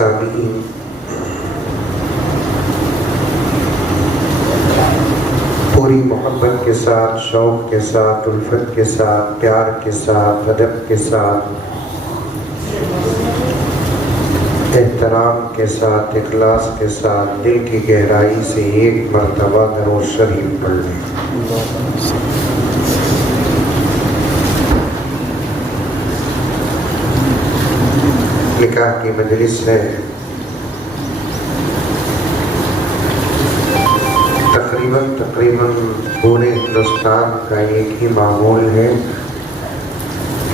سامعین، پوری محبت کے ساتھ، شوق کے ساتھ، الفت کے ساتھ، پیار کے ساتھ، ادب کے ساتھ، احترام کے ساتھ، اخلاص کے ساتھ، دل کی گہرائی سے ایک مرتبہ درود شریف پڑھ لیں۔ نکاح کی مجلس ہے، تقریباً پورے ہندوستان کا ایک ہی معمول ہے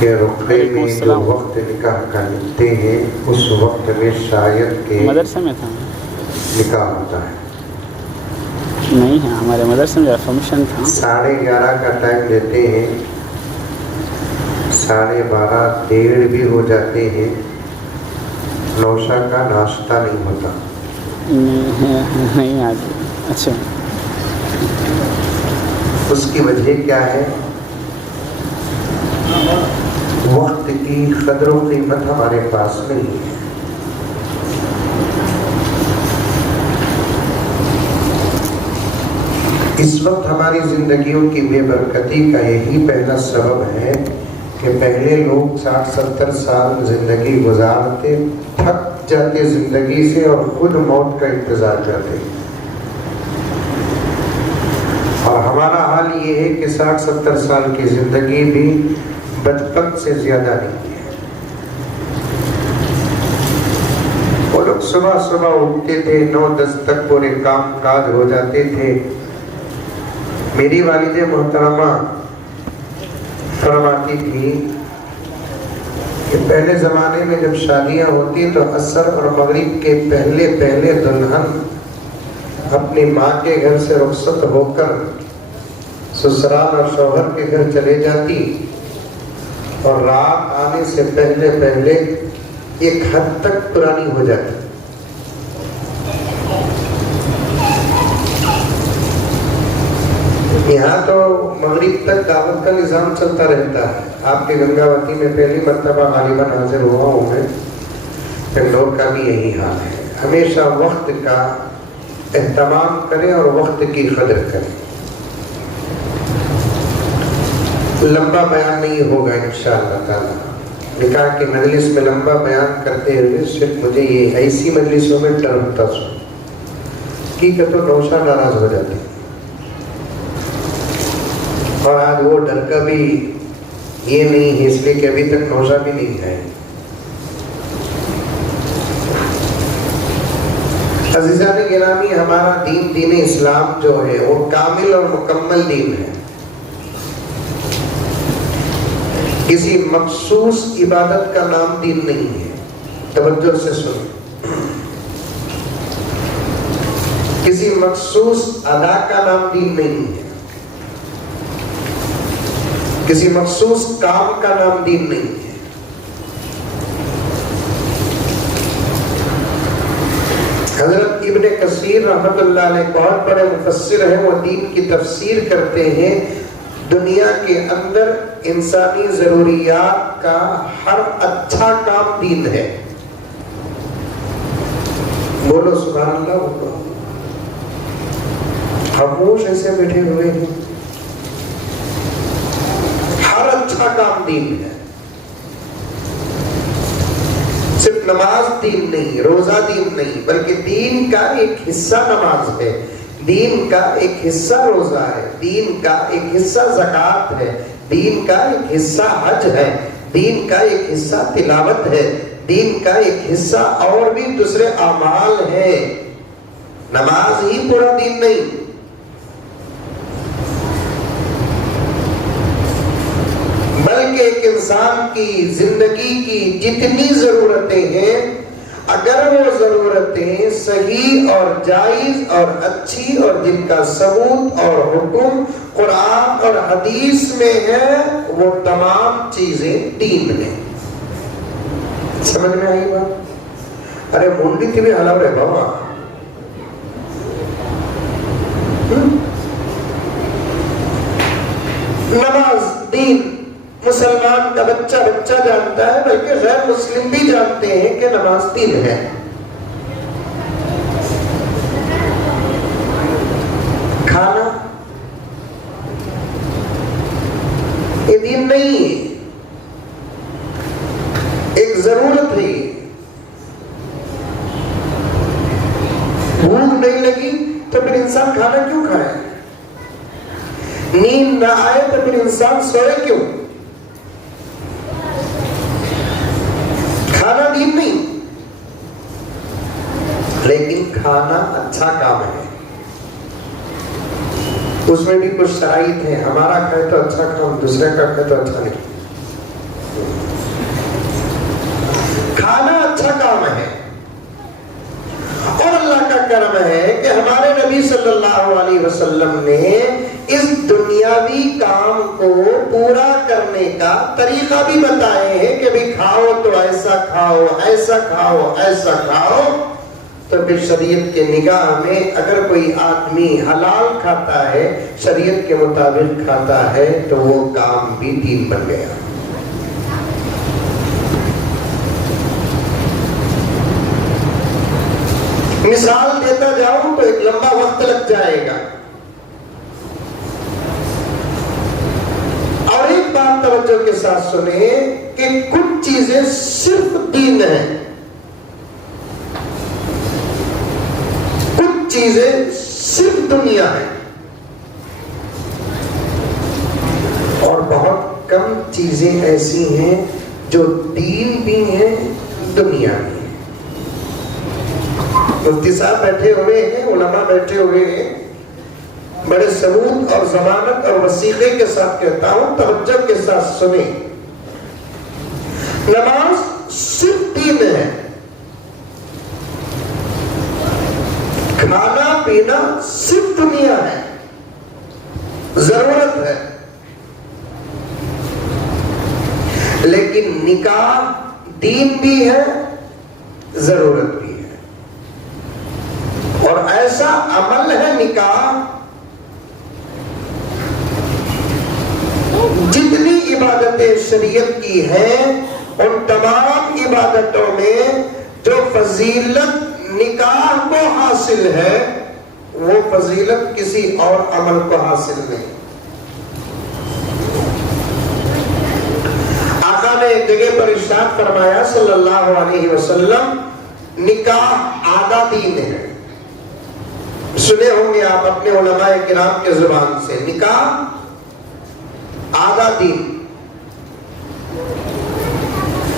کہ رقعے میں جو وقت نکاح کا لکھتے ہیں اس وقت میں شاید کے مدرسے میں تھا نکاح ہوتا ہے۔ نہیں ہے، ہمارے مدرسے میں فنکشن تھا۔ 11:30 کا ٹائم دیتے ہیں، 12:30 1:30 بھی ہو جاتے ہیں، نوشہ کا ناشتہ نہیں ہوتا۔ نہیں آتی۔ اچھا، اس کی وجہ کیا ہے؟ وقت کی قدر و قیمت ہمارے پاس نہیں ہے۔ اس وقت ہماری زندگیوں کی بے برکتی کا یہی پہلا سبب ہے کہ پہلے لوگ 60-70 سال زندگی گزارتے، تھک جاتے زندگی سے اور خود موت کا انتظار کرتے، اور ہمارا حال یہ ہے کہ 60-70 سال کی زندگی بھی بچپن سے زیادہ نہیں ہے۔ وہ لوگ صبح اٹھتے تھے، 9-10 تک پورے کام کاج ہو جاتے تھے۔ میری والدہ محترمہ فرماتی تھی کہ پہلے زمانے میں جب شادیاں ہوتی تو عصر اور مغرب کے پہلے دلہن اپنی ماں کے گھر سے رخصت ہو کر سسرال اور شوہر کے گھر چلے جاتی، اور رات آنے سے پہلے ایک حد تک پرانی ہو جاتی۔ یہاں تو مغرب تک دعوت کا نظام چلتا رہتا ہے۔ آپ کے گنگاوتی میں پہلی مرتبہ غالباً حاضر ہوا ہوں میں، بنگلور کا بھی یہی حال ہے۔ ہمیشہ وقت کا اہتمام کریں اور وقت کی قدر کریں۔ لمبا بیان نہیں ہوگا انشاءاللہ تعالی، نکاح کی مجلس میں لمبا بیان کرتے ہوئے صرف مجھے یہ ایسی مجلسوں میں ڈر ہوتا سو کی کہ تو نوشہ ناراض ہو جاتے، اور آج وہ ڈر کا بھی یہ نہیں ہے، اس لیے کہ ابھی تک نوشہ بھی نہیں ہے۔ عزیزان گرامی، ہمارا دین اسلام جو ہے وہ کامل اور مکمل دین ہے۔ کسی مخصوص عبادت کا نام دین نہیں ہے، توجہ سے سنیں۔ کسی مخصوص ادا کا نام دین نہیں ہے، کسی مخصوص کام کا نام دین نہیں ہے۔ حضرت ابن کثیر رحمۃ اللہ علیہ بہت بڑے مفسر ہیں، وہ دین کی تفسیر کرتے ہیں۔ دنیا کے اندر انسانی ضروریات کا ہر اچھا کام دین ہے۔ بولو سبحان اللہ، بولو۔ خاموش ایسے بیٹھے ہوئے ہیں، ہر اچھا کام دین ہے۔ صرف نماز دین نہیں، روزہ دین نہیں، بلکہ دین کا ایک حصہ نماز ہے، دین کا ایک حصہ روزہ ہے، دین کا ایک حصہ زکوٰۃ ہے، دین کا ایک حصہ حج ہے، دین کا ایک حصہ تلاوت ہے، دین کا ایک حصہ اور بھی دوسرے اعمال ہیں۔ نماز ہی پورا دین نہیں۔ بلکہ ایک انسان کی زندگی کی جتنی ضرورتیں ہیں، اگر وہ ضرورتیں صحیح اور جائز اور اچھی اور جن کا ثبوت اور حکم قرآن اور حدیث میں ہے، وہ تمام چیزیں دین ہیں۔ سمجھ میں آئی بات؟ ارے منڈی تھی بھی حلب رہے بابا۔ نماز دین مسلمان کا بچہ جانتا ہے، بلکہ غیر مسلم بھی جانتے ہیں کہ نماز دین ہے۔ کھانا یہ دین نہیں ہے، ایک ضرورت ہے۔ بھوک نہیں لگی تو پھر انسان کھانا کیوں کھائے؟ نیند نہ آئے تو پھر انسان سوئے کیوں؟ کھانا دین نہیں، لیکن کھانا اچھا کام ہے، اس میں بھی کچھ شرائط ہے۔ ہمارا کھائے تو اچھا کام، دوسرے کا کھائے تو اچھا نہیں۔ کھانا اچھا کام ہے، اور اللہ کا کرم ہے کہ ہمارے نبی صلی اللہ علیہ وسلم نے اس دنیاوی کام کو پورا کرنے کا طریقہ بھی بتائے ہیں کہ بھی کھاؤ تو ایسا کھاؤ، ایسا کھاؤ، ایسا کھاؤ۔ تو پھر شریعت کے نگاہ میں اگر کوئی آدمی حلال کھاتا ہے، شریعت کے مطابق کھاتا ہے، تو وہ کام بھی دین بن گیا۔ مثال دیتا جاؤں تو ایک لمبا وقت لگ جائے گا، اور ایک بات توجہ کے ساتھ سنیں کہ کچھ چیزیں صرف دین ہیں، کچھ چیزیں صرف دنیا ہیں، اور بہت کم چیزیں ایسی ہیں جو دین بھی ہیں دنیا بھی ہیں۔ مفتی صاحب بیٹھے ہوئے ہیں، علماء بیٹھے ہوئے ہیں، بڑے ثبوت اور ضمانت اور وثیقے کے ساتھ کہتا ہوں، توجہ کے ساتھ سنیں۔ نماز صرف دین ہے، کھانا پینا صرف دنیا ہے، ضرورت ہے، لیکن نکاح دین بھی ہے، ضرورت بھی ہے، اور ایسا عمل ہے نکاح جتنی عبادتیں شریعت کی ہیں ان تمام عبادتوں میں جو فضیلت نکاح کو حاصل ہے وہ فضیلت کسی اور عمل کو حاصل نہیں۔ آقا نے ایک جگہ پر ارشاد فرمایا صلی اللہ علیہ وسلم، نکاح آدھا دین ہے۔ سنے ہوں گے آپ اپنے علماء کرام کے زبان سے، نکاح آدھا دین۔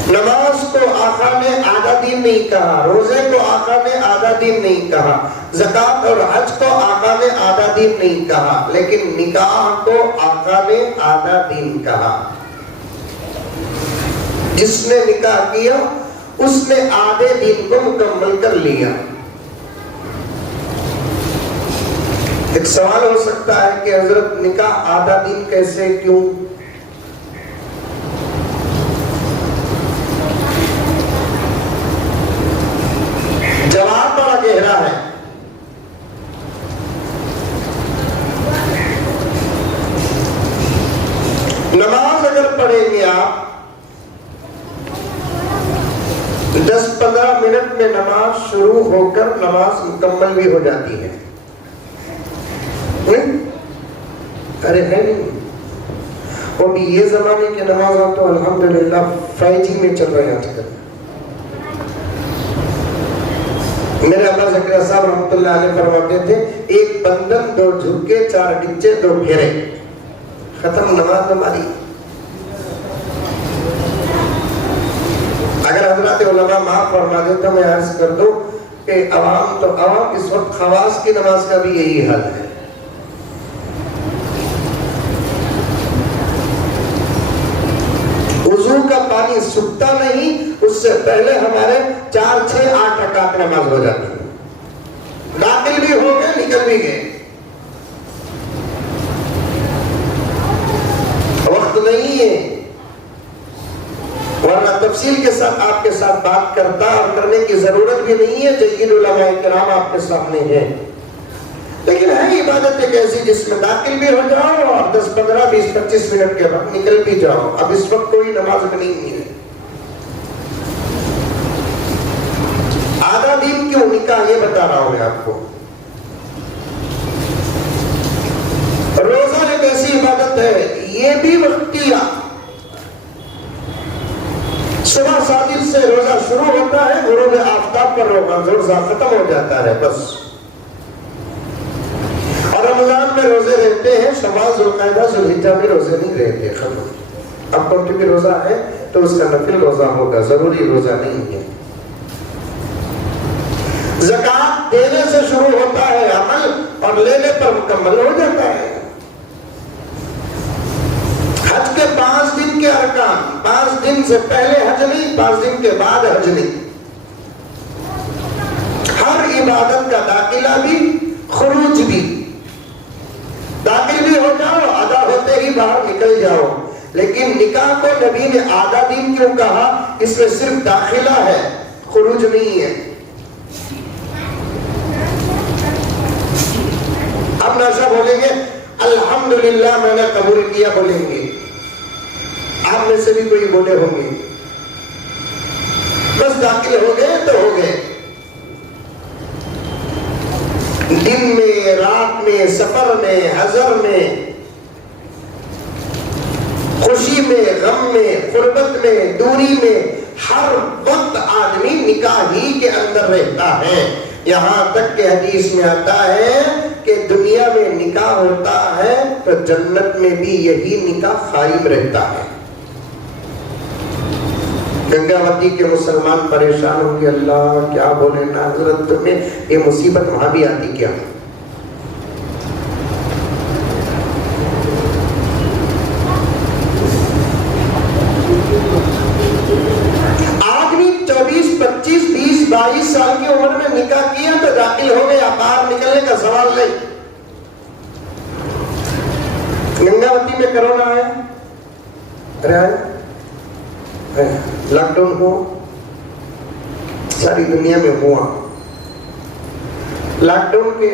نماز کو آقا نے آدھا دین نہیں کہا، روزے کو آقا نے آدھا دین نہیں کہا، زکوٰۃ اور حج کو آقا نے آدھا دین نہیں کہا، لیکن نکاح کو آقا نے آدھا دین کہا۔ جس نے نکاح کیا اس نے آدھے دین کو مکمل کر لیا۔ ایک سوال ہو سکتا ہے کہ حضرت نکاح آدھا دین کیسے، کیوں؟ جواب بڑا گہرا ہے۔ نماز اگر پڑھیں گے آپ 10-15 منٹ میں نماز شروع ہو کر نماز مکمل بھی ہو جاتی ہے۔ ارے ہے نہیں، وہ بھی یہ زمانے کی نماز ہو تو الحمدللہ 5G میں چل رہے ہیں آج کل۔ میرے ابا زکریا صاحب رحمۃ اللہ علیہ فرماتے تھے، ایک بندن، 2 جھکے، 4 ڈچے، 2 پھیرے، ختم نماز ہماری۔ اگر حضرات علماء معاف فرما دیں تو میں عرض کر دوں کہ عوام اس وقت خواص کی نماز کا بھی یہی حل ہے۔ وضو کا پانی سکتا نہیں، اس سے پہلے ہمارے 4, 6, 8 رکعت نماز ہو جاتی ہے، داخل بھی ہو گئے، نکل بھی گئے۔ وقت نہیں ہے، ورنہ تفصیل کے ساتھ آپ کے ساتھ بات کرتا اور کرنے کی ضرورت بھی نہیں ہے، جید علماء کرام آپ کے سامنے ہیں۔ لیکن ہے عبادت ایک ایسی جس میں داخل بھی ہو جاؤ اور 10, 15, 20, 25 منٹ کے بعد نکل بھی جاؤ۔ اب اس وقت کوئی نماز میں نہیں ہے۔ آدھا دین کیوں نکاح، یہ بتا رہا ہوں میں آپ کو۔ یہ بھی وقتیہ. صبح صادق سے روزہ شروع ہوتا ہے، غروب آفتاب پر روزہ ختم ہو جاتا ہے بس. اور رمضان میں روزے رہتے ہیں، شوال، ذوالقعدہ، ذوالحجہ میں روزے نہیں رہتے، ختم. اب کون بھی روزہ ہے تو اس کا نفل روزہ ہوگا، ضروری روزہ نہیں ہے. زکات دینے سے شروع ہوتا ہے عمل اور لینے پر مکمل ہو جاتا ہے. حج کے 5 دن کے ارکان، 5 دن سے پہلے حج نہیں، 5 دن کے بعد حج نہیں. ہر عبادت کا داخلہ بھی، خروج بھی. داخل بھی ہو جاؤ، ادا ہوتے ہی باہر نکل جاؤ. لیکن نکاح کو نبی نے آدھا دن کیوں کہا؟ اس میں صرف داخلہ ہے، خروج نہیں ہے. اب ناشا بولیں گے الحمدللہ میں نے قبول کیا، بولیں گے. آپ میں سے بھی کوئی بولے ہوں گے بس داخل ہو گئے تو ہو گئے. دن میں، رات میں، سفر میں، حضر میں، خوشی میں، غم میں، قربت میں، دوری میں، ہر وقت آدمی نکاح ہی کے اندر رہتا ہے. یہاں تک کہ حدیث میں آتا ہے کہ دنیا میں نکاح ہوتا ہے تو جنت میں بھی یہی نکاح قائم رہتا ہے. گنگاوتی کے مسلمان پریشان ہوں گے، اللہ کیا بولے نا حضرت، تمہیں یہ مصیبت وہاں بھی آتی کیا؟ آدمی 24، 25، 20، 22 سال کی عمر میں نکاح کیا تو داخل ہو گیا، باہر نکلنے کا سوال نہیں. گنگاوتی میں کرونا آیا، لاک ڈاؤن ہوا، ساری دنیا میں ہوا. لاک ڈاؤن کے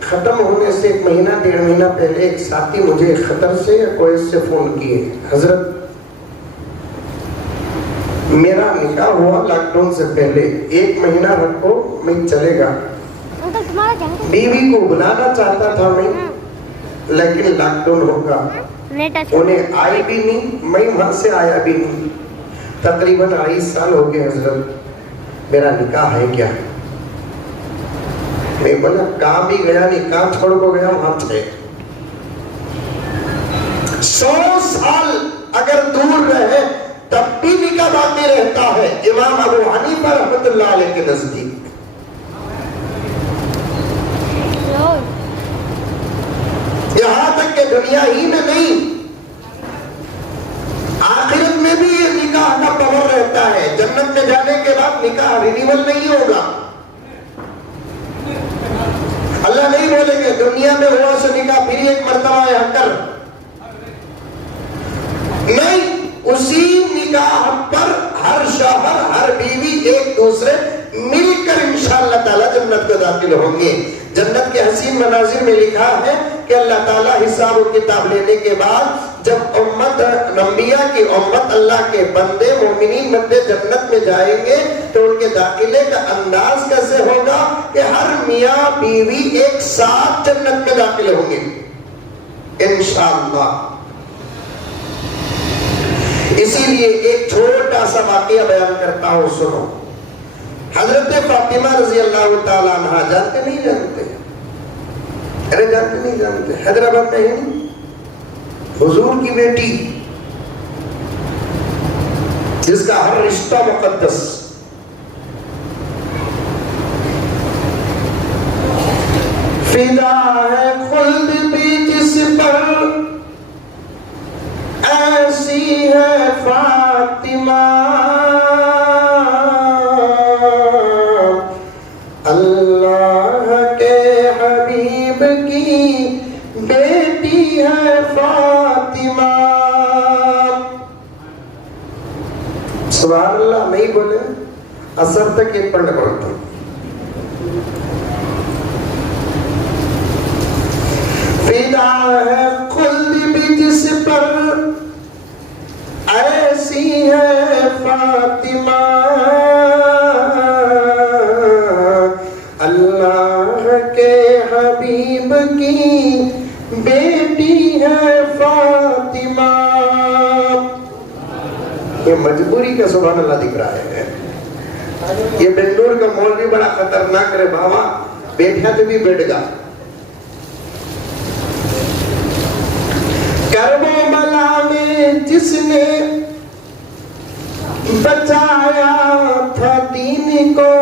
ختم ہونے سے 1 مہینہ 1.5 مہینہ پہلے ایک ساتھی مجھے قطر سے یا کویت سے فون کیے، حضرت میرا نکاح ہوا لاک ڈاؤن سے پہلے، 1 مہینہ رکھو میں چلے گا. بیوی کو بلانا چاہتا تھا میں، لیکن لاک ڈاؤن ہوگا. انہیں آئی بھی نہیں، میں وہاں سے آیا بھی نہیں. تقریباً 22 سال ہو گئے حضرت، میرا نکاح ہے کیا؟ میں بولا کہاں بھی گیا نہیں، کہاں چھوڑ کو گیا وہاں تھے. 100 سال اگر دور رہے تب بھی نکاح باقی رہتا ہے. امام ابو حنیفہ رحمۃ اللہ علیہ کے نزدیک یہاں تک کہ دنیا ہی میں نہیں، آخرت میں بھی یہ نکاح کا پاور رہتا ہے. جنت میں جانے کے بعد نکاح رینیول نہیں ہوگا. اللہ نہیں بولیں گے دنیا میں ہوا سے نکاح پھر 1 مرتبہ یہاں کر، نہیں. اسی نکاح پر ہر شوہر، ہر بیوی ایک دوسرے مل کر انشاءاللہ تعالی جنت کو داخل ہوں گے. جنت کے حسین مناظر میں لکھا ہے کہ اللہ تعالیٰ حساب و کتاب لینے کے بعد جب امت، انبیاء کی امت، اللہ کے بندے، مومنین بندے جنت میں جائیں گے تو ان کے داخلے کا انداز کیسے ہوگا کہ ہر میاں بیوی ایک ساتھ جنت میں داخل ہوں گے انشاءاللہ. اسی لیے ایک چھوٹا سا واقعہ بیان کرتا ہوں، سنو. حضرت فاطمہ رضی اللہ تعالیٰ عنہ، جانتے نہیں جانتے؟ ارے جانتے نہیں جانتے؟ حیدرآباد میں ہی حضور کی بیٹی جس کا ہر رشتہ مقدس، فدا ہے خلد بھی جس پر، ایسی ہے فاطمہ، اللہ کے حبیب کی بیٹی ہے فاطمہ. سبحان اللہ نہیں بولے، اثر تک ایک پڑھنا پڑتا. فدا ہے خلد بھی جس پر، ایسی ہے فاطمہ، اللہ کے حبیب کی بیٹی ہے فاطمہ. یہ مجبوری کا سبحان اللہ دکھ رہا ہے. یہ بنگلور کا مولوی بڑا خطرناک رہے بابا, بیٹھا تو بھی بیٹھ گا. کربلا میں جس نے بچایا تھا دین کو,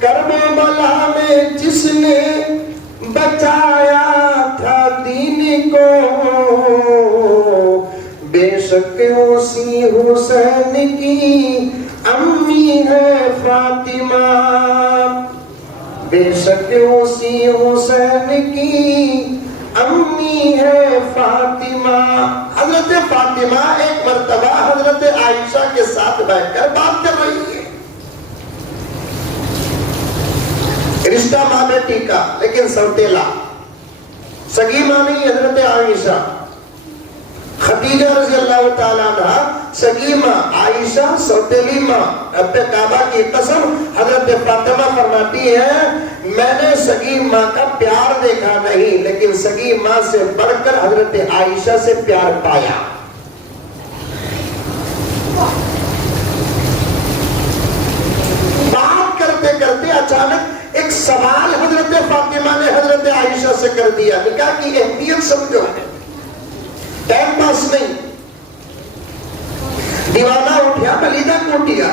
کربلا میں جس نے بچایا تھا دین کو, بے شک اسی حسین کی امی ہے فاطمہ, بے شک اسی حسین کی امی ہے فاطمہ. حضرت فاطمہ ایک مرتبہ حضرت عائشہ کے ساتھ بیٹھ کر بات کر رہی ہے. رشتہ ماں بیٹی کا لیکن سوتیلا, سگی ماں نہیں حضرت عائشہ. خدیجہ رضی اللہ تعالیٰ عنہ سگی ماں, عائشہ سوتیلی ماں. رب کعبہ کی قسم حضرت فاطمہ فرماتی ہے میں نے سگی ماں کا پیار دیکھا نہیں, لیکن سگی ماں سے بڑھ کر حضرت عائشہ سے پیار پایا. بات کرتے کرتے اچانک ایک سوال حضرت فاطمہ نے حضرت عائشہ سے کر دیا. نکاح کی اہمیت سمجھو, ٹائم پاس نہیں. دیوانہ اٹھیا بلیدہ کوٹیا,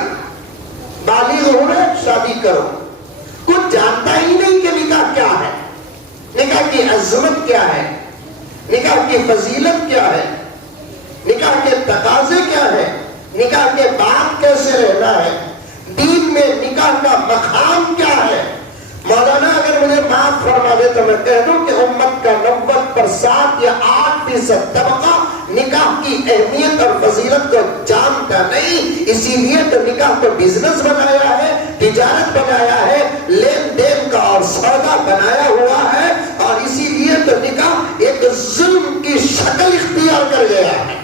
بالغ ہو رہے شادی کرو. کچھ جانتا ہی نہیں کہ نکاح کیا ہے, نکاح کی عظمت کیا ہے, نکاح کی فضیلت کیا ہے, نکاح کے تقاضے کیا ہے, نکاح کے بعد کیسے رہنا ہے, دین میں نکاح کا مقام کیا ہے. مولانا اگر مجھے معاف فرما دے تو میں کہہ دوں کہ امت کا 90% یا 8% طبقہ نکاح کی اہمیت اور فضیلت کو جانتا نہیں. اسی لیے تو نکاح کو بزنس بنایا ہے, تجارت بنایا ہے, لین دین کا اور سودا بنایا ہوا ہے, اور اسی لیے تو نکاح ایک ظلم کی شکل اختیار کر گیا ہے.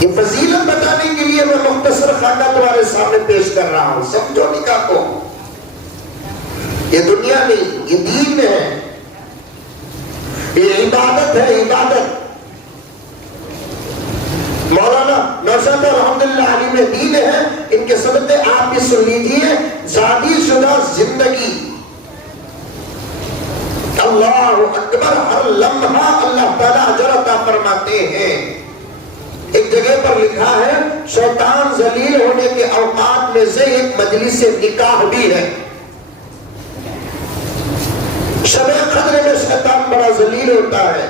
یہ فضیلت بتانے کے لیے میں مختصر خاکہ تمہارے سامنے پیش کر رہا ہوں. سمجھو نکاح کو, یہ دنیا نہیں, یہ دین ہے, یہ عبادت ہے, عبادت. مولانا نوشاد الحمدللہ علی میں دین ہے, ان کے صدقے آپ بھی سن لیجئے. شادی شدہ زندگی, اللہ اکبر, ہر لمحہ اللہ تعالیٰ اجر عطا فرماتے ہیں. ایک جگہ پر لکھا ہے شیطان ذلیل ہونے کے اوقات میں سے ایک مجلس نکاح بھی ہے. شب قدر میں شیطان بڑا ذلیل ہوتا ہے,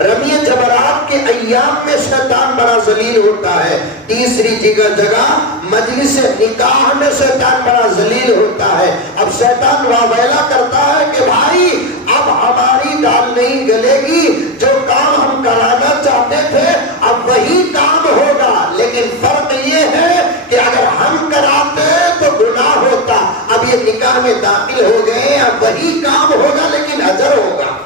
رمی جبرات کے ایام میں شیطان بڑا ذلیل ہوتا ہے. تیسری جگہ مجلس نکاح میں شیطان بڑا ذلیل ہوتا ہے. اب شیطان واویلا کرتا ہے کہ بھائی اب ہماری دال نہیں گلے گی, جو کام ہم کرانا چاہتے تھے اب وہی کام ہوگا, لیکن فرق یہ ہے کہ اگر ہم کراتے تو گناہ ہوتا, اب یہ نکاح میں داخل ہو گئے, اب وہی کام ہوگا لیکن اجر ہوگا.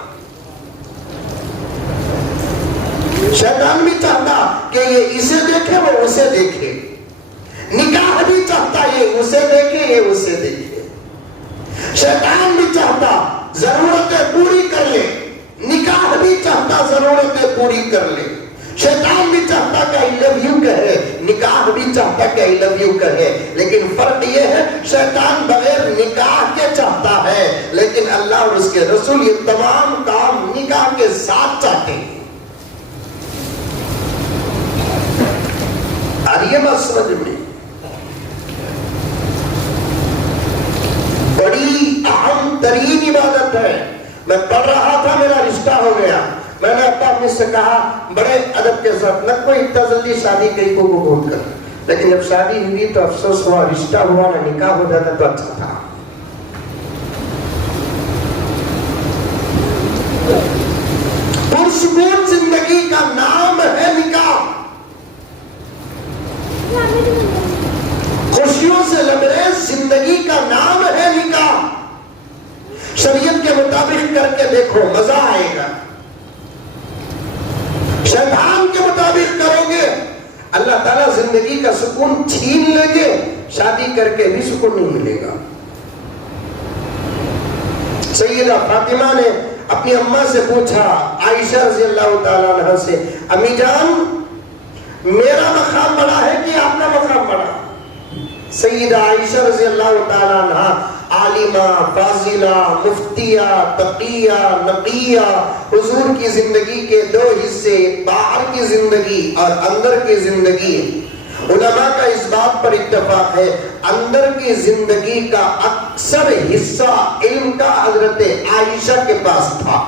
شیطان بھی چاہتا کہ یہ اسے دیکھے وہ اسے دیکھے, نکاح بھی چاہتا یہ اسے دیکھے یہ اسے دیکھے. شیطان بھی چاہتا ضرورتیں پوری کر لے, نکاح بھی چاہتا ضرورتیں پوری کر لے. شیطان بھی چاہتا کہ I love you کہے, نکاح بھی چاہتا کہ I love you کہے, لیکن فرق یہ ہے شیطان بغیر نکاح کے چاہتا ہے, لیکن اللہ اور اس کے رسول یہ تمام کام نکاح کے ساتھ چاہتے ہیں. اور یہ بات سمجھ میں بڑی اہم ترین عبادت ہے. میں پڑھ رہا تھا, میرا رشتہ ہو گیا, میں نے اپنا اپنے سے کہا بڑے ادب کے ساتھ, نہ کوئی اتنا جلدی شادی کئی کو قبول کر, لیکن جب شادی ہوئی تو افسوس ہوا, رشتہ ہوا نہ نکاح ہو جاتا تو اچھا تھا. پرسکون زندگی کا نام ہے نکاح, خوشیوں سے لبریز زندگی کا نام ہے نکاح. شریعت کے مطابق کر کے دیکھو مزہ آئے گا, شیطان کے مطابق کرو گے اللہ تعالیٰ زندگی کا سکون چھین لیں گے, شادی کر کے بھی سکون نہیں ملے گا. سیدہ فاطمہ نے اپنی اماں سے پوچھا، عائشہ رضی اللہ تعالیٰ عنہ سے، امی جان میرا مقام بڑا ہے کہ آپ کا مقام بڑا؟ سیدہ عائشہ رضی اللہ تعالیٰ عنہ عالمہ، فاضلہ، مفتیہ، تقیہ، نقیہ، حضور کی زندگی کے دو حصے، باہر کی زندگی اور اندر کی زندگی۔ علماء کا اس بات پر اتفاق ہے، اندر کی زندگی کا اکثر حصہ علم کا حضرت عائشہ کے پاس تھا۔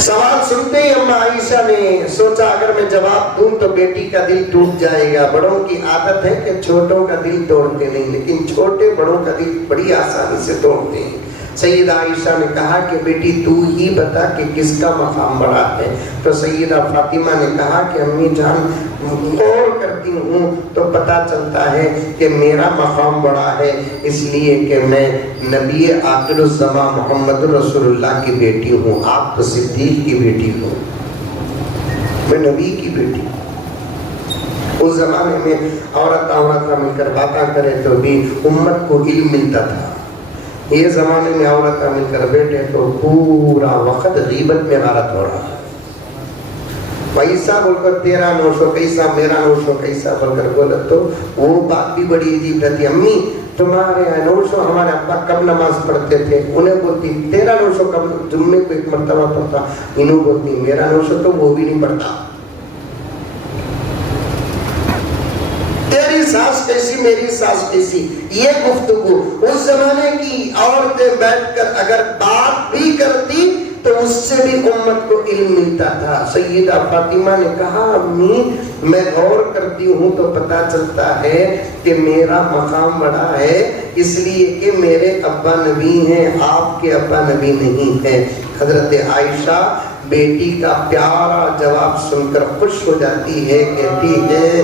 سوال سنتے ہی اما عائشہ نے سوچا اگر میں جواب دوں تو بیٹی کا دل ٹوٹ جائے گا۔ بڑوں کی عادت ہے کہ چھوٹوں کا دل توڑتے نہیں، لیکن چھوٹے بڑوں کا دل بڑی آسانی سے توڑتے ہیں۔ سیدہ عائشہ نے کہا کہ بیٹی تو ہی بتا کہ کس کا مقام بڑا ہے۔ تو سیدہ فاطمہ نے کہا کہ امی جان غور کرتی ہوں تو پتہ چلتا ہے کہ میرا مقام بڑا ہے، اس لیے کہ میں نبی آخر الزمان محمد رسول اللہ کی بیٹی ہوں، آپ تو صدیق کی بیٹی ہوں، میں نبی کی بیٹی ہوں۔ اس زمانے میں عورت مل کر باتیں کرے تو بھی امت کو علم ملتا تھا۔ یہ زمانے میں عورت مل کر بیٹھے تو پورا وقت غیبت میں غارت ہو رہا ہے۔ پیسہ بول کر تیرا نوشو کیسا، میرا نوشو کیسا بول کر بولا تو وہ بات بھی بڑی عجیب رہتی۔ امی تمہارے یہاں نوشو، ہمارے ابا کب نماز پڑھتے تھے؟ انہیں بولتی تیرا نوشو کب جمعے کو ایک مرتبہ پڑھتا، انہوں بولتی میرا نوشو تو وہ بھی نہیں پڑھتا۔ تیری ساس کیسی، میری ساس کیسی، یہ گفتگو اس زمانے کی عورتیں بیٹھ کر اگر بات بھی کرتی تو اس سے بھی امت کو علم ملتا تھا۔ سیدہ فاطمہ نے کہا امی میں غور کرتی ہوں تو پتہ چلتا ہے کہ میرا مقام بڑا ہے، اس لیے کہ میرے ابا نبی ہیں، آپ کے ابا نبی نہیں ہیں۔ حضرت عائشہ بیٹی کا پیارا جواب سن کر خوش ہو جاتی ہے، کہتی ہے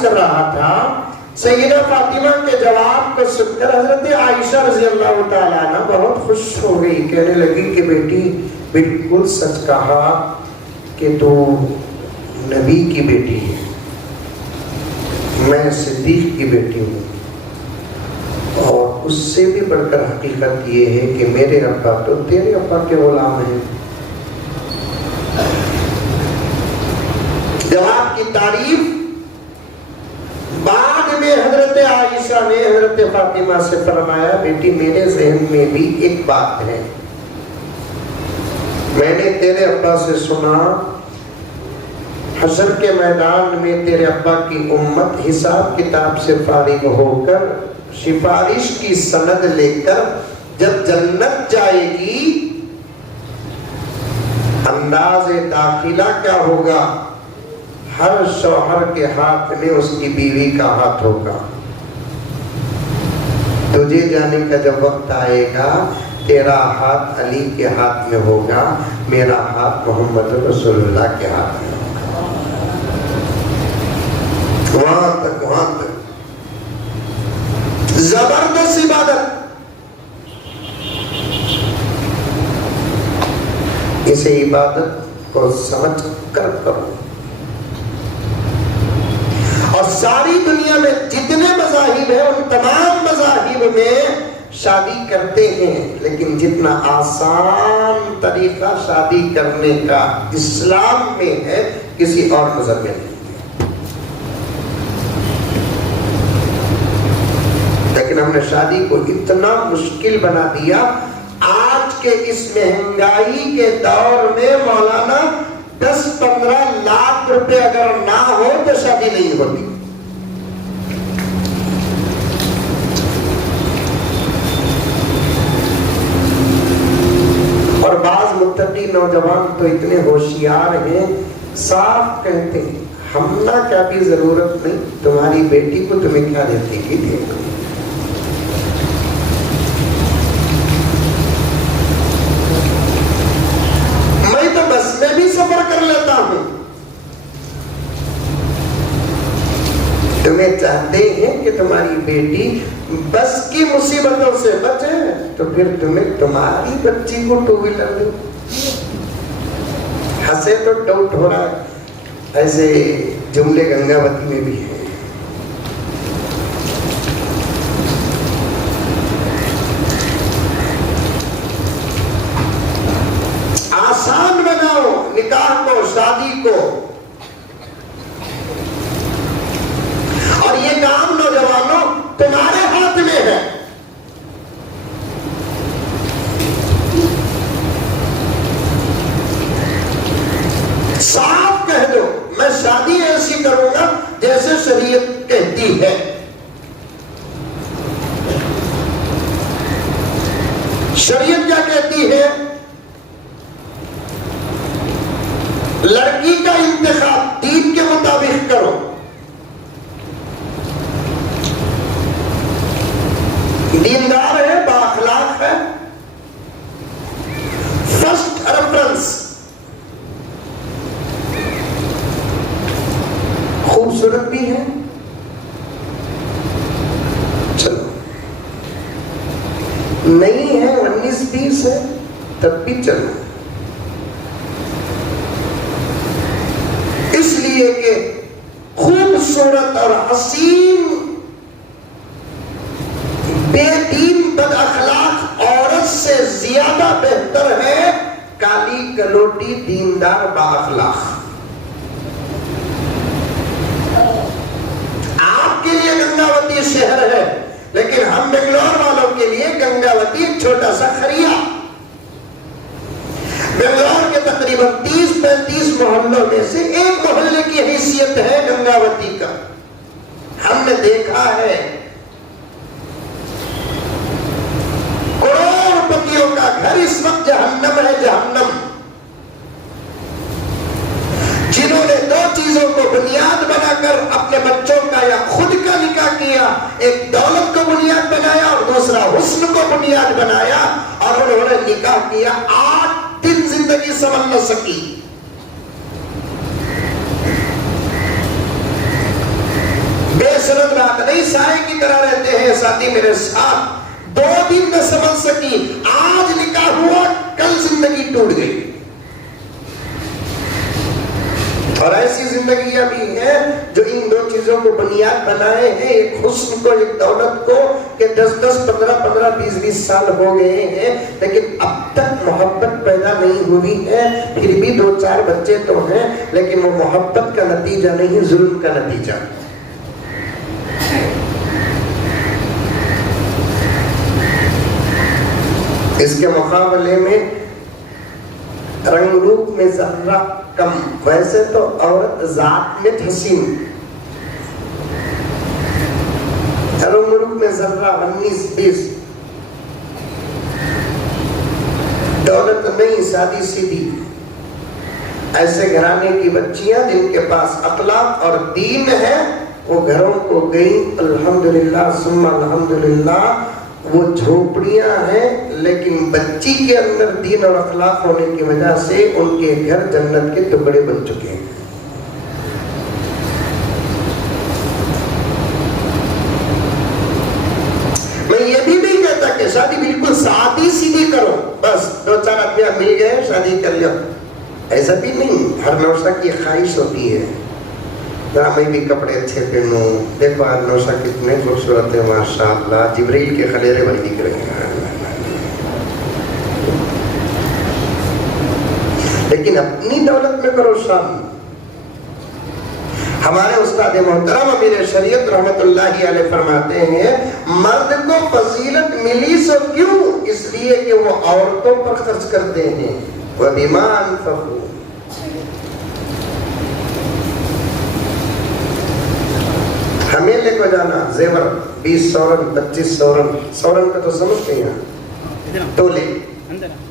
سفارش کر رہا تھا. سیدہ فاطمہ کے جواب کو سن کر حضرت عائشہ رضی اللہ تعالیٰ عنہ بہت خوش ہو گئی. کہنے لگی کہ بیٹی بالکل سچ کہا کہ تو نبی کی بیٹی ہے, میں صدیق کی بیٹی ہوں, اور اس سے بھی بڑھ کر حقیقت یہ ہے کہ میرے ابا تو تیرے ابا کے غلام ہیں. جواب کی تعریف بعد میں حضرت عائشہ نے حضرت فاطمہ سے فرمایا, بیٹی میرے ذہن میں بھی ایک بات ہے, میں نے تیرے ابا سے سنا حشر کے میدان میں تیرے ابا کی امت حساب کتاب سے فارغ ہو کر سفارش کی سند لے کر جب جنت جائے گی, انداز داخلہ کیا ہوگا؟ ہر شوہر کے ہاتھ میں اس کی بیوی کا ہاتھ ہوگا. تجھے جانے کا جب وقت آئے گا تیرا ہاتھ علی کے ہاتھ میں ہوگا, میرا ہاتھ محمد رسول اللہ کے ہاتھ میں ہوگا. وہاں تک زبردست عبادت. اسے عبادت کو سمجھ کر کرو. اور ساری دنیا میں جتنے مذاہب ہیں ان تمام مذاہب میں شادی کرتے ہیں, لیکن جتنا آسان طریقہ شادی کرنے کا اسلام میں ہے کسی اور مذہب میں نہیں ہے. لیکن ہم نے شادی کو اتنا مشکل بنا دیا. آج کے اس مہنگائی کے دور میں مولانا 10-15 لاکھ روپے اگر نہ ہو تو شادی نہیں ہوتی. اور بعض متقی نوجوان تو اتنے ہوشیار ہیں, صاف کہتے ہیں ہمنا کیا بھی ضرورت نہیں, تمہاری بیٹی کو تمہیں کیا دیتے گی دے دو. تمہیں چاہتے ہیں کہ تمہاری بیٹی بس کی مصیبتوں سے بچے تو پھر تمہیں تمہاری بچی کو ٹو ویلر دو. ہنسے تو ڈاؤٹ ہو رہا ہے, ایسے جملے گنگاوتی میں بھی ہیں. آسان بناؤ نکاح کو, شادی کو. اور یہ کام نوجوانوں تمہارے ہاتھ میں ہے. صاف کہہ دو میں شادی ایسی کروں گا جیسے شریعت کہتی ہے. شریعت کیا کہتی ہے؟ لڑکی کا انتخاب دین کے مطابق کرو. دیندار ہے, بااخلاق ہے, فرسٹ ریفرنس, خوبصورت بھی ہے, چلو نہیں ہے 19-20 ہے تب بھی چلو. اس لیے کہ خوبصورت اور حسین بے دین بد اخلاق عورت سے زیادہ بہتر ہے کالی کلوٹی دیندار با اخلاق. آپ کے لیے گنگاوتی شہر ہے, لیکن ہم بنگلور والوں کے لیے گنگاوتی ایک چھوٹا سا خریا. بنگلور کے تقریباً 30-35 محلوں میں سے ایک محلے کی حیثیت ہے گنگاوتی کا. ہم نے دیکھا ہے کروڑپتیوں کا گھر اس وقت جہنم ہے, جہنم. جنہوں نے 2 چیزوں کو بنیاد بنا کر اپنے بچوں کا یا خود کا نکاح کیا, ایک دولت کو بنیاد بنایا اور دوسرا حسن کو بنیاد بنایا, اور انہوں نے نکاح کیا, 8 دن زندگی سنبھل نہ سکی. ساتھ نہیں سائے کی طرح رہتے ہیں ساتھی میرے ساتھ. 2 دن نہ سمجھ سکی, آج نکاح ہوا کل زندگی ٹوٹ گئی. اور ایسی زندگیاں بھی ہیں جو ان 2 چیزوں کو بنیاد بنائے ہیں, ایک حسن کو, ایک دولت کو, کہ 10-10, 15-15, 20-20 سال ہو گئے ہیں لیکن اب تک محبت پیدا نہیں ہوئی ہے. پھر بھی 2-4 بچے تو ہیں لیکن وہ محبت کا نتیجہ نہیں, ظلم کا نتیجہ. اس کے مقابلے میں رنگ روپ میں ذرہ کم. ویسے تو عورت ذات میں حسین, رنگ روپ میں ذرہ 19-20, دولت نہیں, سادی سیدھی. ایسے گھرانے کی بچیاں جن کے پاس اخلاق اور دین ہے وہ گھروں کو گئی الحمدللہ ثم الحمدللہ. وہ جھوپڑیاں ہیں لیکن بچی کے اندر دین اور اخلاق ہونے کی وجہ سے ان کے گھر جنت کے ٹکڑے بن چکے ہیں. میں یہ بھی نہیں کہتا کہ شادی بالکل سادی سیدھی کرو, بس 2-4 آدمی مل گئے شادی کر لیا, ایسا بھی نہیں. ہر نوشہ کی خواہش ہوتی ہے میں بھی کپڑے اچھے پہنوں. دیکھو آج نوشہ کتنے خوبصورت ہے ماشاءاللہ, جبریل کے خلیرے بھر دکھ رہے ہیں. لیکن اپنی دولت میں کرو شامل. ہمارے استاد محترم امیر شریعت رحمت اللہ علیہ فرماتے ہیں مرد کو فضیلت ملی سو کیوں, اس لیے کہ وہ عورتوں پر خرچ کرتے ہیں. وَبِمَا أَنفَقُوا, ہمیں لے کو جانا زیور 20 سورن 25 سورن, سورن کا تو سمجھتے ہیں تولے,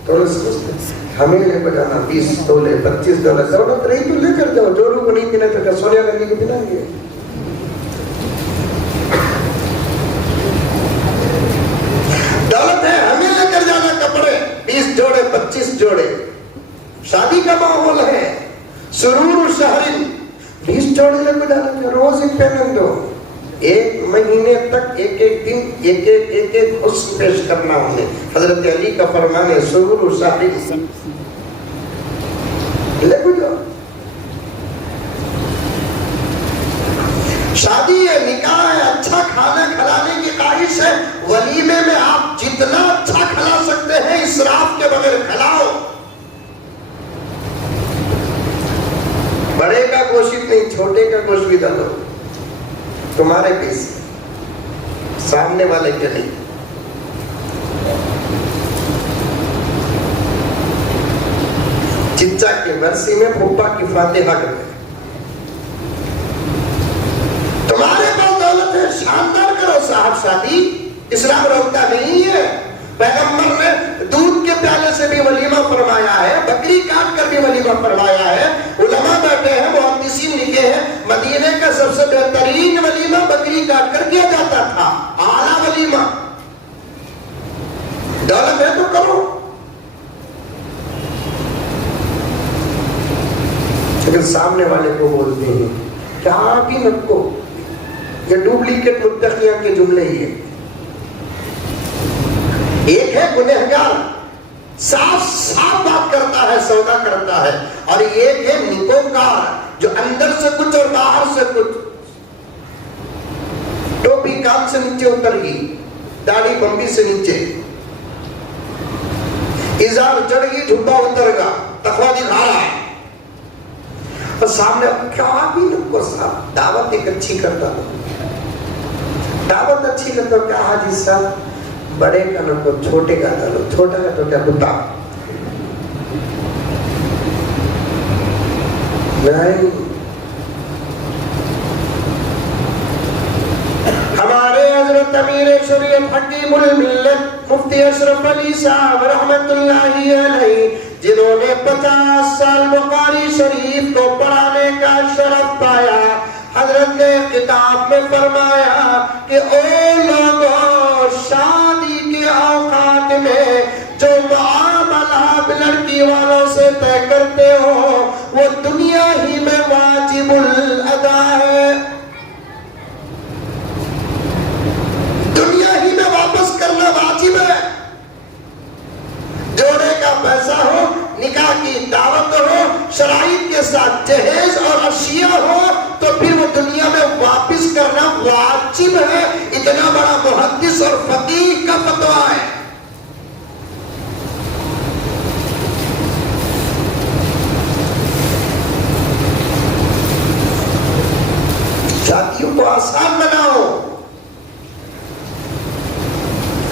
تولے سمجھتے ہیں. ہمیں لے کو جانا 20 تولے 25 دولار, دولت رہی تو لے کر جاؤ. جو کو نہیں پینا چاہتا سونیا گاندھی کو پلائیں گے. دولت ہے, ہمیں لے کر جانا کپڑے 20 جوڑے 25 جوڑے. شادی کا ماحول ہے, سرور شہرن 20 جوڑے لے کو جانا, روز ایک پہن دو. 1 مہینے تک ایک دن ایک حسن پیش کرنا ہمیں. حضرت علی کا فرمان ہے سرور شہرن لے کو جاؤ. شادی ہے, نکاح ہے, اچھا کھانا کھلانے کی خواہش ہے, ولیمے میں آپ جتنا اچھا کھلا سکتے ہیں اسراف کے بغیر کھلاؤ. بڑے کا گوشت نہیں, چھوٹے کا گوشت بھی ڈالو, تمہارے پیسے, سامنے والے کے نہیں. چچا کے برسی میں پھپھا کی فاتحہ کرتے. تمہارے پاس دولت ہے, شاندار کرو صاحب شادی, اسلام روکتا نہیں ہے. پیغمبر نے دودھ کے پیالے سے بھی ولیمہ فرمایا ہے, بکری کاٹ کر بھی ولیمہ فرمایا ہے. علماء بیٹھے ہیں, محدثین لکھے ہیں مدینے کا سب سے بہترین ولیمہ بکری کاٹ کر کیا جاتا تھا, اعلیٰ ولیمہ. دولت ہے تو کرو. لیکن سامنے والے کو بولتے ہیں کیا بھی مت کو, یہ ڈپلیکیٹ متقیاں کے جملے ہی ہیں. ایک ہے گنہگار, صاف صاف بات کرتا ہے, سودا کرتا ہے, اور ایک ہے نکوکار جو اندر سے کچھ اور باہر سے کچھ. ٹوپی کان سے نیچے اتر گئی, داڑھی بمبی سے نیچے, ازار چڑھ گئی, جھبا اتر گا, تقویٰ دکھا رہا ہے. اور سامنے کیا بھی نکو صاحب دعوت ایک اچھی کرتا ہوں, دعوت اچھی کرتا ہوں, کیا حاجی صاحب بڑے کا نہ کو چھوٹے کا ڈالو, چھوٹا کا تو کیا کتا نہیں. ہمارے حضرت امیر شریعت حکیم الملت مفتی اشرف علی صاحب رحمت اللہ علیہ, جنہوں نے 50 سال بخاری شریف کو پڑھانے کا شرف پایا, حضرت نے کتاب میں فرمایا کہ اے لوگوں, شادی کے اوقات میں جو معاملہ لڑکی والوں سے طے کرتے ہو وہ دنیا ہی میں واجب الادا ہے. تو پھر وہ دنیا میں واپس کرنا واجب ہے. اتنا بڑا محدث اور فقیہ کا فتویٰ ہے. شادیوں کو آسان بناؤ.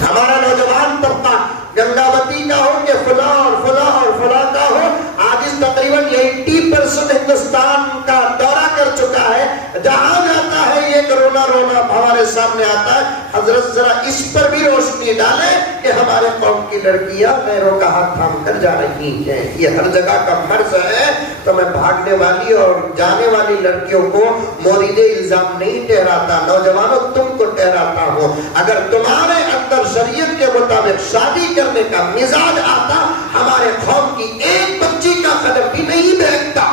ہمارا نوجوان طبقہ گنگاوتی کا ہو کہ فلاں اور فلاں اور فلاں کا ہو، آج اس تقریباً 80% ہندوستان کا دورہ کر چکا ہے. جہاں جاتا ہے یہ رونا رونا ہمارے سامنے آتا ہے. حضرت ذرا اس پر بھی روشنی ڈالیں کہ ہمارے قوم کی لڑکیاں غیروں کا ہاتھ تھام کر جا رہی ہیں. یہ ہر جگہ کا مرض ہے. تو میں بھاگنے والی اور جانے والی لڑکیوں کو مورد الزام نہیں ٹھہراتا، نوجوانوں تم کو ٹھہراتا ہوں. اگر تمہارے اندر شریعت کے مطابق شادی کرنے کا مزاج آتا، ہمارے قوم کی ایک بچی کا قدم بھی نہیں بہکتا.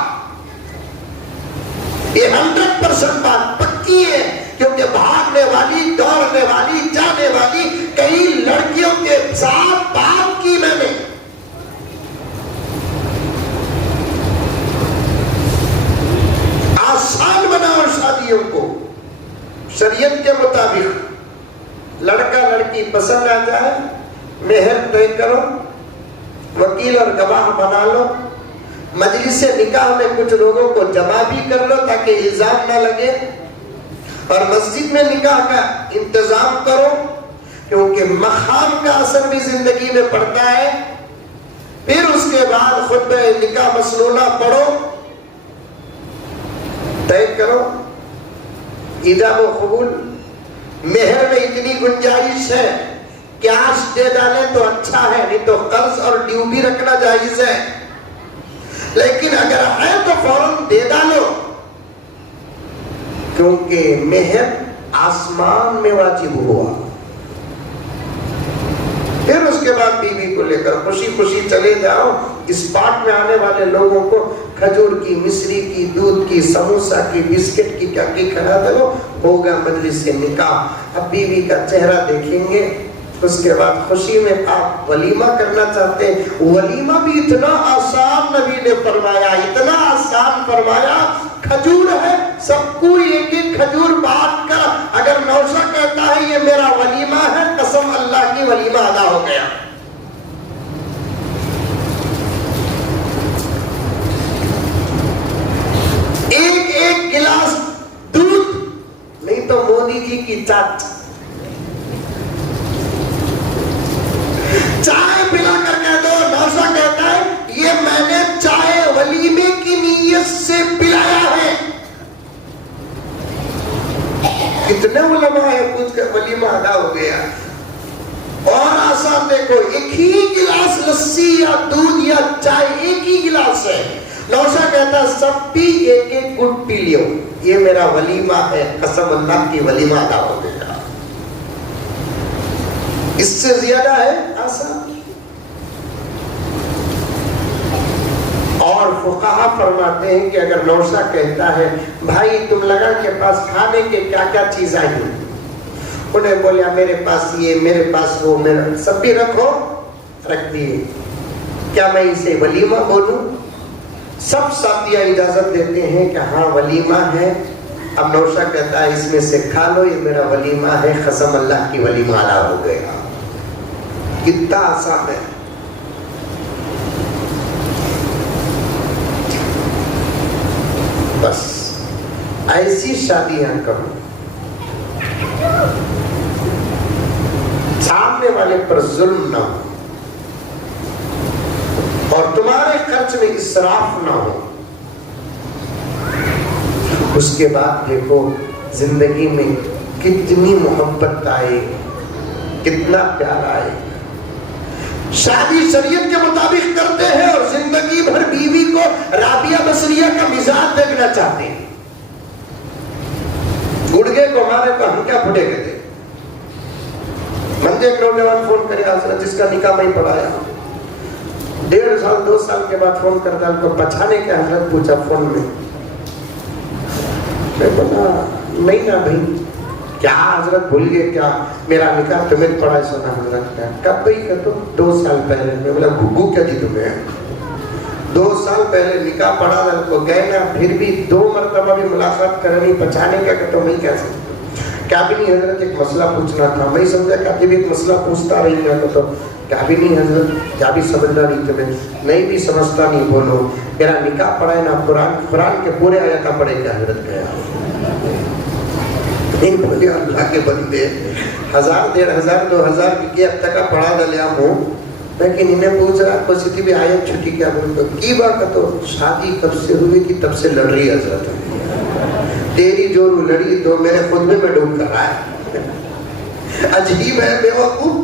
یہ 100% بات پکی ہے، کیونکہ بھاگنے والی، دوڑنے والی، جانے والی کئی لڑکیوں کے ساتھ بات کی میں نے. آسان بناؤ شادیوں کو شریعت کے مطابق. لڑکا لڑکی پسند آ جائے، مہر طے کرو، وکیل اور گواہ بنا لو، مجلس نکاح میں کچھ لوگوں کو جمع بھی کر لو تاکہ الزام نہ لگے، اور مسجد میں نکاح کا انتظام کرو، کیونکہ مقام کا اثر بھی زندگی میں پڑتا ہے. پھر اس کے بعد خطبہ نکاح مسنونہ پڑھو، طے کرو، ایجاب و قبول. مہر میں اتنی گنجائش ہے، کیش دے ڈالیں تو اچھا ہے، نہیں تو قرض اور ڈیو بھی رکھنا جائز ہے. لیکن اگر ہے تو فوراً دے ڈالو، کیونکہ مہر آسمان میں واجب ہوا. پھر اس کے بعد بیوی کو لے کر خوشی خوشی چلے جاؤ. اس پارٹ میں آنے والے لوگوں کو کھجور کی، مصری کی، دودھ کی، سموسا کی، بسکٹ کی ٹکی کھلا دو، ہوگا مجلس نکاح. اب بیوی کا چہرہ دیکھیں گے. اس کے بعد خوشی میں آپ ولیمہ کرنا چاہتے ہیں، ولیمہ بھی اتنا آسان نبی نے فرمایا، اتنا آسان فرمایا. کھجور ہے، سب کو ایک ایک کھجور بانٹ کر، اگر نوشہ کہتا ہے یہ میرا ولیمہ ہے، قسم اللہ کی ولیمہ ادا ہو گیا. ایک ایک گلاس دودھ، نہیں تو مودی جی کی چاٹ. چائے پلا کر کہہ دو، نوشہ کہتا ہے یہ میں نے چائے ولیمے کی نیت سے پلایا ہے. کتنے علماء ہیں کچھ ولیمہ ادا ہو گیا. اور آسان دیکھو، ایک ہی گلاس لسی یا دودھ یا چائے، ایک ہی گلاس ہے. نوشہ کہتا ہے سب بھی ایک ایک گھٹ پی لیو، یہ میرا ولیمہ ہے، قسم اللہ کی ولیمہ ادا ہو گیا. اس سے زیادہ ہے آسان. اور فقہا فرماتے ہیں کہ اگر نوشہ کہتا ہے بھائی تم لگا کے پاس کھانے کے کیا کیا چیز آئی، انہیں بولیا میرے پاس یہ، میرے پاس وہ، میرا سب بھی رکھو، رکھ دیے. کیا میں اسے ولیمہ بولوں؟ سب ساتھیاں اجازت دیتے ہیں کہ ہاں ولیمہ ہے. اب نوشہ کہتا ہے اس میں سے کھا لو، یہ میرا ولیمہ ہے، قسم اللہ کی ولیمہ ادا ہو گیا. کتنا آسان ہے. بس ایسی شادیاں کرو، سامنے والے پر ظلم نہ ہو اور تمہارے خرچ میں اسراف نہ ہو. اس کے بعد دیکھو زندگی میں کتنی محبت آئے، کتنا پیار آئے. شادی شریعت کے مطابق کرتے ہیں اور زندگی بھر بیوی کو رابعہ بصریہ کا مزاج دیکھنا چاہتے ہیں. گڑگے کو ہمارے کو ہم کیا پھٹے گئے تھے. مجھے ایک نوجوان فون کرے حضرت جس کا نکاح میں پڑھایا، 1.5 سال 2 سال کے بعد فون کرتا، ان کو پچھانے کے حضرت پوچھا فون میں. میں بولا نہیں نا بھائی، کیا حضرت بھول گئے کیا، میرا نکاح تمہیں پڑھا سنا حضرت کا. کب بھائی کہ تو 2 سال پہلے. میں بولا گھگو کیا جی تمہیں. 2 سال پہلے نکاح پڑھا دل کو گئے نا، پھر بھی 2 مرتبہ بھی ملاقات کرنی پہچانے کا کہ تو نہیں کہہ سکتے. کیا بھی نہیں حضرت ایک مسئلہ پوچھنا تھا. میں سمجھا کہ ابھی بھی ایک مسئلہ پوچھتا رہی ہے تو کیا بھی نہیں حضرت، کیا بھی سمجھنا نہیں تمہیں، نہیں بھی سمجھتا نہیں بولو. میرا نکاح پڑھا ہے نا، قرآن کے پورے آیتہ پڑھے کہ حضرت گیا. نہیں بولے اللہ کے بندے 1000 1500 2000 کی اب تک پڑھا دلیا ہوں، لیکن انہیں پوچھ رہا کسی کی بھی آیت چھٹی کیا بولتا کی بات تو شادی کب سے ہوئی کہ تب سے لڑ رہی حضرت. تیری جو لڑی تو میرے خطبے میں ڈوب کر رہا ہے. عجیب ہے بے وقوف.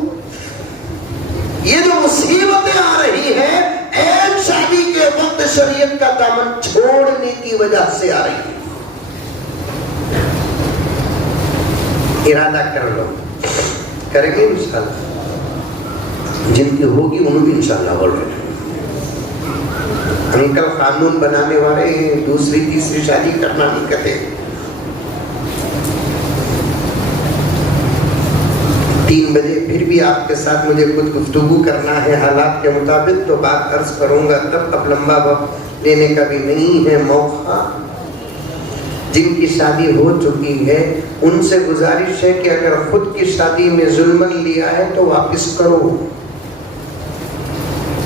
یہ جو مصیبتیں آ رہی ہیں عین شادی کے وقت شریعت کا دامن چھوڑنے کی وجہ سے آ رہی ہے. ارادہ کر لو، کریں گے انشاءاللہ. جن کی ہوگی انہوں بھی انشاءاللہ بول رہے ہیں. انکل قانون بنانے والے دوسری تیسری شادی کرنا نہیں کہتے. 3 بجے پھر بھی آپ کے ساتھ مجھے کچھ گفتگو کرنا ہے حالات کے مطابق، تو بات عرض کروں گا تب. اب لمبا وقت لینے کا بھی نہیں ہے موقع. جن کی شادی ہو چکی ہے ان سے گزارش ہے کہ اگر خود کی شادی میں ظلمن لیا ہے تو واپس کرو.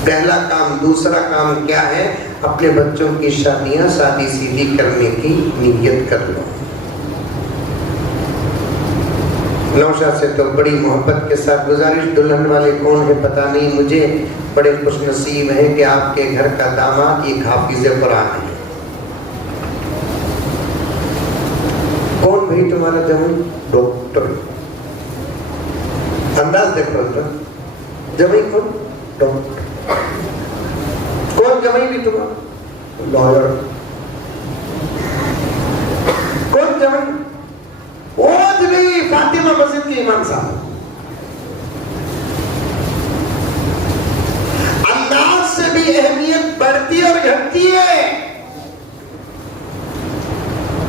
پہلا کام. دوسرا کام کیا ہے؟ اپنے بچوں کی شادیاں شادی سیدھی کرنے کی نیت کر لو. نوشا سے تو بڑی محبت کے ساتھ گزارش، دلہن والے کون ہے پتہ نہیں، مجھے بڑے خوش نصیب ہیں کہ آپ کے گھر کا داماد ایک حافظ قرآن ہے. کون بھائی تمہارا جمعی؟ ڈاکٹر. انداز دیکھو جمعی کون؟ ڈاکٹر. کون جمعی بھی تمہارا؟ لائر. کون جمعی؟ بھی فاطمہ مسجد کے امام صاحب. انداز سے بھی اہمیت بڑھتی اور گھٹتی ہے.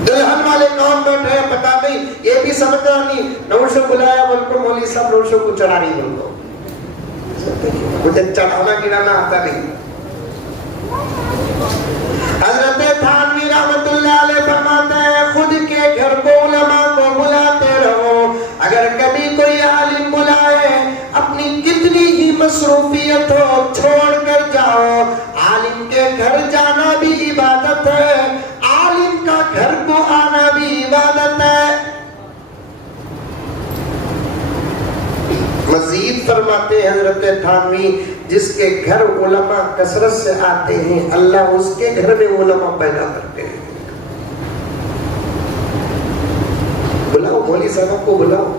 دلہن والے کون بیٹھے ہیں پتا نہیں، یہ بھی سمجھنا نہیں. نوشو بلایا بول کو مولوی صاحب نوشو کو چڑھا نہیں بول کو، مجھے چڑھانا گرانا آتا نہیں. حضرت تھانوی رحمت اللہ علیہ فرماتے ہیں خود کے گھر کو علماء کو بلاتے رہو. اگر کبھی کوئی عالم بلائے اپنی کتنی ہی مصروفیت ہو چھوڑ کر جاؤ. عالم کے گھر جانا بھی عبادت ہے، عالم کا گھر کو آنا بھی عبادت ہے. مزید فرماتے ہیں حضرت تھانوی جس کے گھر علماء کثرت سے آتے ہیں اللہ اس کے گھر میں علماء پیدا کرتے ہیں. بلاؤ مولوی صاحب کو بلاؤ،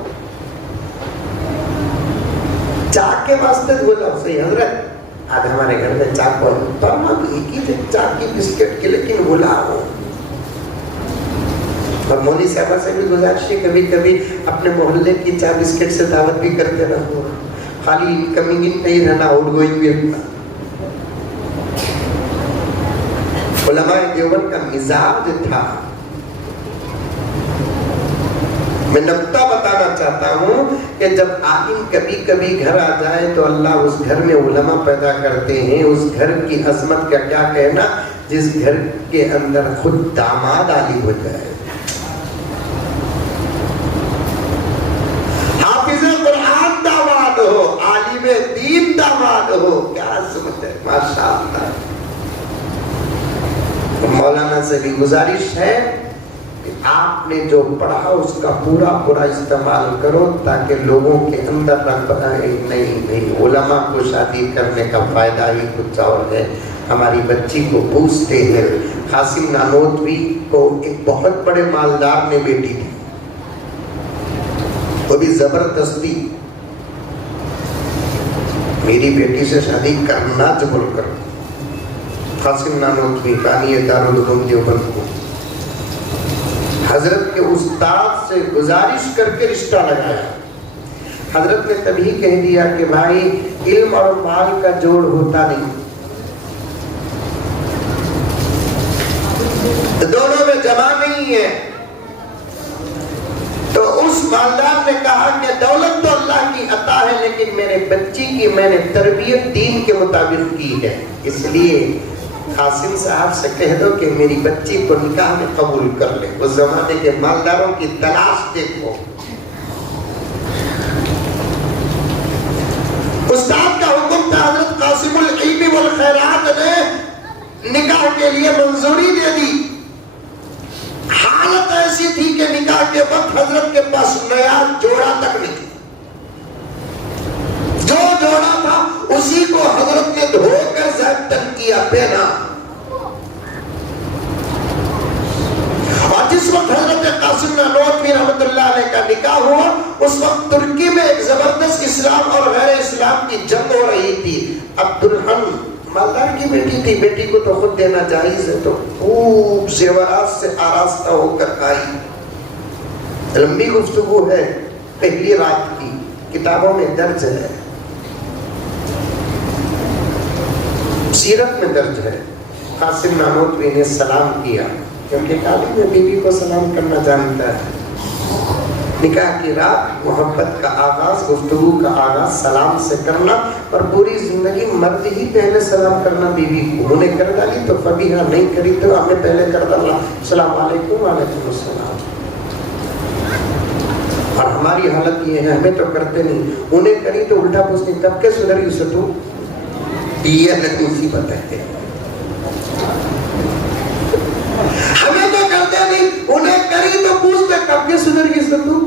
چاہ کے واسطے بلاؤ. صحیح حضرت آج ہمارے گھر میں چاہ کو ایک ہی چاہ کی بسکٹ کی، لیکن بلاؤ. اور مولوی صاحبہ سے بھی گزارش ہے کبھی کبھی اپنے محلے کی چاہ بسکٹ سے دعوت بھی کرتے رہو. خالی کمنگ ان نہیں رہنا، آؤٹ گوئنگ بھی رہنا. علماء دیوبند کا مزاج تھا. میں نقطہ بتانا چاہتا ہوں کہ جب عالم کبھی کبھی گھر آ جائے تو اللہ اس گھر میں علماء پیدا کرتے ہیں. اس گھر کی عظمت کا کیا کہنا جس گھر کے اندر خود داماد عالم ہو جائے. حافظ قرآن داماد ہو، عالم دین داماد ہو، کیا عظمت ہے ماشاءاللہ. مولانا سے بھی گزارش ہے کہ آپ نے جو پڑھا اس کا پورا استعمال کرو تاکہ لوگوں کے اندر نہیں علماء کو شادی کرنے کا فائدہ ہی کچھ اور ہے. ہماری بچی کو پوچھتے ہیں قاسم نانوتوی کو ایک بہت بڑے مالدار نے بیٹی تھی، وہ بھی زبردستی میری بیٹی سے شادی کرنا جبر کر. قاسم نانوتوی بانی دارالعلوم دیوبند کو حضرت کے استاد سے گزارش کر کے رشتہ لگایا. حضرت نے تبھی کہہ دیا کہ بھائی علم اور مال کا جوڑ ہوتا نہیں، دونوں میں جمع نہیں ہے. تو اس مالدار نے کہا کہ دولت تو اللہ کی عطا ہے لیکن میرے بچی کی میں نے تربیت دین کے مطابق کی ہے، اس لیے قاسم صاحب سے کہہ دو کہ میری بچی کو نکاح میں قبول کر لے. اس زمانے کے مالداروں کی تلاش دیکھو. استاد کا حکم تھا. حضرت قاسم العلم والخیرات نے نکاح کے لیے منظوری دے دی. حالت ایسی تھی کہ نکاح کے وقت حضرت کے پاس نیا جوڑا تک نہیں. جو جوڑا تھا اسی کو حضرت نے دھو کر زیبتن کیا, پہنا. اور جس وقت حضرت قاسم نانوتوی رحمت اللہ علیہ کا نکاح ہوا, اس وقت ترکی میں ایک زبردست اسلام اور غیر اسلام کی جنگ ہو رہی تھی. اب دلہن مالدار کی بیٹی تھی, بیٹی کو تو خود دینا جائز ہے, تو خوب زیورات سے آراستہ ہو کر آئی. لمبی گفتگو ہے, پہلی رات کی, کتابوں میں درج ہے, سیرت میں درج ہے. قاسم نانوتوی نے سلام کیا, کیونکہ عالم بیوی کو سلام کرنا جانتا ہے. نکاح کی رات محبت کا آغاز, گفتگو کا آغاز سلام سے کرنا, اور پوری زندگی مرد ہی پہلے سلام کرنا بیوی کو. انہوں نے کر ڈالی تو فبیہا, نہیں کری تو ہمیں پہلے کر ڈالا السلام علیکم. وعلیکم السلام. اور ہماری حالت یہ ہے, ہمیں تو کرتے نہیں, انہیں کری تو الٹا پوچھتے کب کے سدھری اسے تو. یہ الگ مصیبت ہے. ہمیں تو کرتے نہیں, انہیں کری تو پوچھتے کب کے سدھر گی ستو.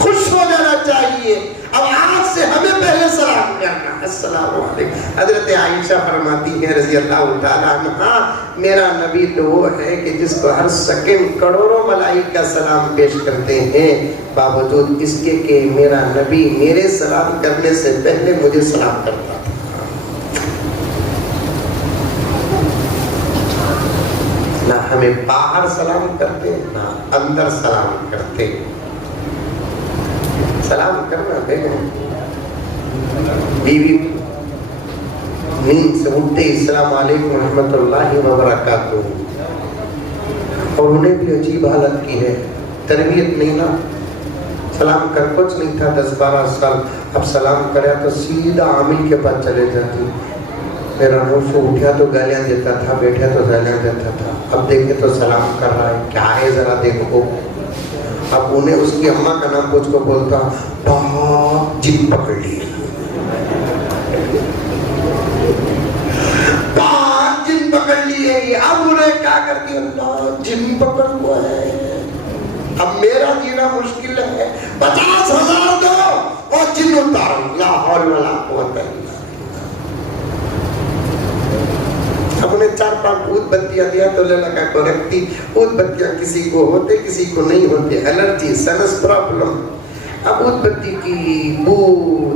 خوش ہو جانا چاہیے. اب آج سے ہمیں پہلے سلام کرنا, السلام علیکم. حضرت عائشہ فرماتی ہے رضی اللہ تعالیٰ عنہا, میرا نبی تو وہ ہے کہ جس کو ہر سیکنڈ کروڑوں ملائکہ سلام پیش کرتے ہیں, باوجود اس کے کہ میرا نبی میرے سلام کرنے سے پہلے مجھے سلام کرتا تھا. نہ ہمیں باہر سلام کرتے, نہ اندر سلام کرتے. سلام کرنا بیگم, بیوی نیند سے اٹھتے السلام علیکم ورحمۃ اللہ وبرکاتہ. اور انہیں بھی عجیب حالت کی ہے, تربیت نہیں نا, سلام کر کچھ نہیں تھا 10-12 سال, اب سلام کریا تو سیدھا عامل کے پاس چلے جاتی. میرا نوشو اٹھیا تو گالیاں دیتا تھا, بیٹھا تو گالیاں دیتا تھا, اب دیکھے تو سلام کر رہا ہے, کیا ہے ذرا دیکھو. اب انہیں اس کی اماں کا نام پوچھ کو بولتا, باپ جن پکڑ لی, باپ جن پکڑ لیے. اب انہیں کیا کرتی, اللہ جن پکڑ ہوا ہے, اب میرا جینا مشکل ہے, 50,000 دو اور جن اتارو, لا حول ولا قوت الا. اب انہیں 4-5 بھوت بتیاں دیا تو اللہ کا کو رکھتی. بھوت بتیاں کسی کو ہوتے کسی کو نہیں ہوتے, الرجی, سنس پرابلم. اب بھوت بتی کی بو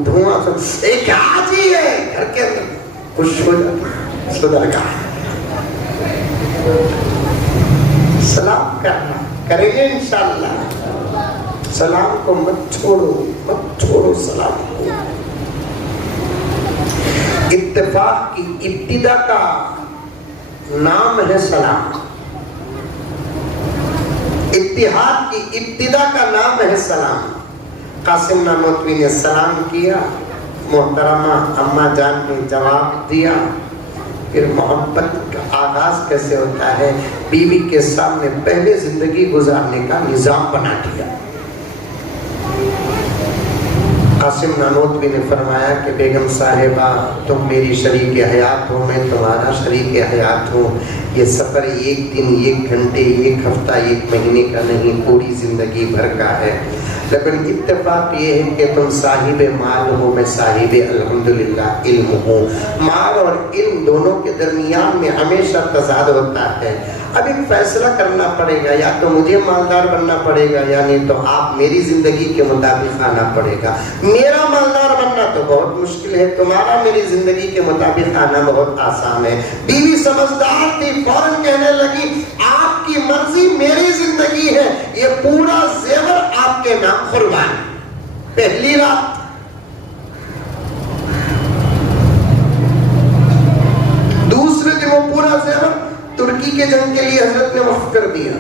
دھواں سب ایک آجی ہے گھر کے اندر, خوش ہو جاتا. صدر کا سلام کرنا کریں گے انشاءاللہ. سلام کو مت چھوڑو, مت چھوڑو سلام کو. اتفاق کی ابتدا کا نام ہے سلام, اتحاد کی ابتدا کا نام ہے سلام. قاسم نانوتوی نے سلام کیا, محترمہ اماں جان نے جواب دیا. پھر محبت کا آغاز کیسے ہوتا ہے, بیوی کے سامنے پہلے زندگی گزارنے کا نظام بنا دیا. قاسم نانوتوی نے فرمایا کہ بیگم صاحبہ تم میری شریک حیات ہو, میں تمہارا شریک حیات ہوں. یہ سفر 1 دن, 1 گھنٹے, 1 ہفتہ, 1 مہینے کا نہیں, پوری زندگی بھر کا ہے. لیکن اتفاق یہ ہے کہ تم صاحب مال ہو, میں صاحب الحمدللہ علم ہوں. مال اور علم دونوں کے درمیان میں ہمیشہ تضاد ہوتا ہے. اب ایک فیصلہ کرنا پڑے گا, یا تو مجھے مالدار بننا پڑے گا, یا نہیں تو آپ میری زندگی کے مطابق آنا پڑے گا. میرا مالدار بننا تو بہت مشکل ہے, تمہارا میری زندگی کے مطابق آنا بہت آسان ہے. بیوی سمجھدار تھی, فوراً کہنے لگی آپ کی مرضی میری زندگی ہے, یہ پورا زیور آپ کے نام قربان. پہلی رات دوسرے دن وہ پورا زیور ترکی کے جنگ کے لیے حضرت نے وقف کر دیا.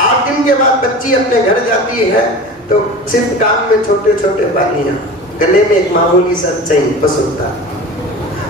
8 دن کے بعد بچی اپنے گھر جاتی ہے تو صرف کان میں چھوٹے چھوٹے بالیاں, گلے میں ایک معمولی سا چین بس ہوتا.